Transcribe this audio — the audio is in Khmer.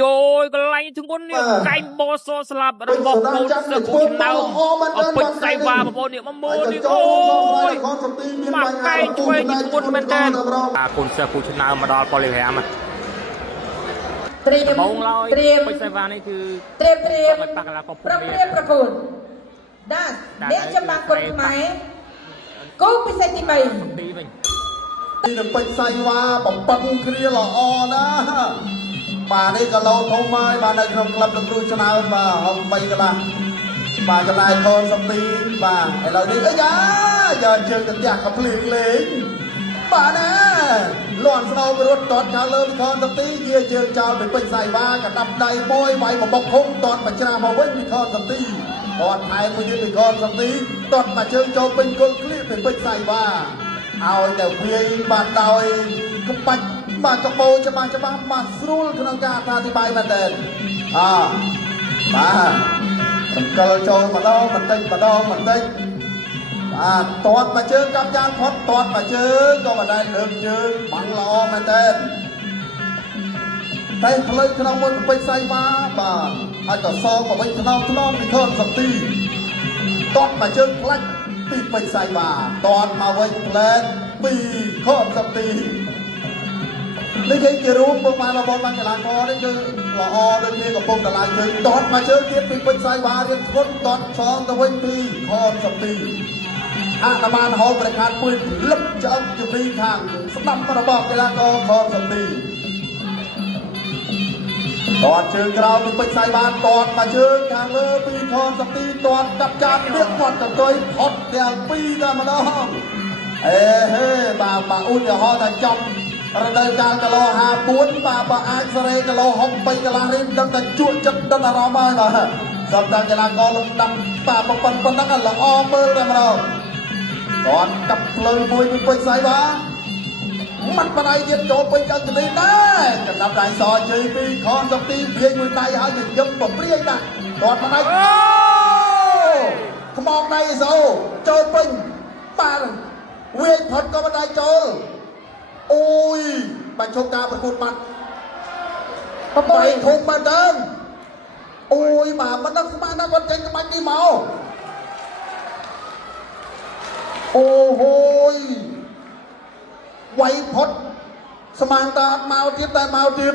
យកន្លែងធ្ងន់នេះកែងបោសស្លាប់របស់កូនសើគូឆ្នោមអពេចសៃវ៉ាបងប្អូននេះមកមើលនេះអូយមកកែងឆ្វេងធ្ងន់មែនតើកូនសើគូឆ្នោមមកដល់ប៉ូលីហាមត្រៀមពេចសៃវ៉ានេះគឺត្រៀមប្រកួតដាស់អ្នកចម្បាំងគុនខ្មែរគូពិសេសទី3ទីនឹងពេជ្រសៃវ៉ាបំពេញគ្រាល្អណាស់បាទនេះក៏លោធំហើយបាទនៅក្នុងក្លឹបលោកគ្រូឆ្នើមបាទ3កន្លះបាទចំណាយខនសំទីបាទឥឡូវនេះយកជើងទៅផ្ទះក៏ភ្លៀងលេងបាទណាលន់ស្ដោរត់តតចោលលើខនសំទីជាជើងចោលពីពេជ្រសៃវ៉ាក៏ដាប់ដៃមួយវាយបបុកហុំតតបញ្ច្រាស់មកវិញពីខនសំទីគាត់ថែមមួយទៀតពីខនសំទីតតមកជើងចូលពេញគល់គ្លៀកពីពេជ្រសៃវ៉ាឲ្យតែវាយបានដោយក្បាច់បាទកបោច្បាស់បាទស្រួលក្នុងការអធិប្បាយមែនទេបាទរំកិលចូលម្ដងបន្តិចបាទទាត់មកជើងកាប់ចានផុតទាត់មកជើងក៏មិនដែលលើកជើងបាំងល្អមែនទេតែផ្លូវក្នុងមុនពេជ្រសៃវ៉ាបាទហើយក៏សងមកវិញថ្នមពីខនសំទីទាត់មកជើងផ្លាច់ពីពេជ្រសៃវ៉ាទាត់មកវិញផ្លែតពីខនសំទីនេះជារួមមកបានរបស់បានកីឡាករនេះគឺល្អដូចគ្នាកំពុងតឡើងជើងទាត់មកជើងទៀតពីពេជ្រសៃវ៉ារៀងធ្ងន់ទាត់ឆ្លងទៅវិញពីខនសំទីអាតបានហូបប្រកាសពួយលឹបឆ្អឹងជំនីខាងស្ដាប់របស់កីឡាករខនសំទីទាត់ជើងក្រោមពីពេជ្រសៃវ៉ាទាត់មកជើងខាងលើពីខនសំទីទាត់កាប់ចាត់វាគាត់កន្ទុយផុតទាំងពីរតែម្ដងហេបាទឧទាហរណ៍ថាចំរដូវកាលគីឡូ54បាទអាចសេរីគីឡូ63កន្លះនេះដឹងតែជក់ចិត្តដឹងអារម្មណ៍ហើយបាទសម្រាប់កីឡាករលំដាប់បាទប៉ុណ្ណឹងល្អមើលតែម្ដងគាត់កាប់ផ្លូវមួយពីពេជ្រសៃវ៉ាមិនបដៃទៀតចូលពេញកណ្ដាលដែរកណ្ដាប់ដៃសជ័យពីខនសំទីវាយមួយដៃហើយទៅយឹមប្រព្រាយបាទគាត់បដៃខ្មោចដៃសូចូលពេញបាទវាយផុតក៏បដៃចូលអូយបញ្ឈប់ការប្រកួតបាត់បាយធំមែនទេអូយបាទមិនដឹងស្មានថាគាត់ចេញក្បាច់នេះមកអូហូយវាយផុតស្មានតាអត់មកទៀតតែមកទៀត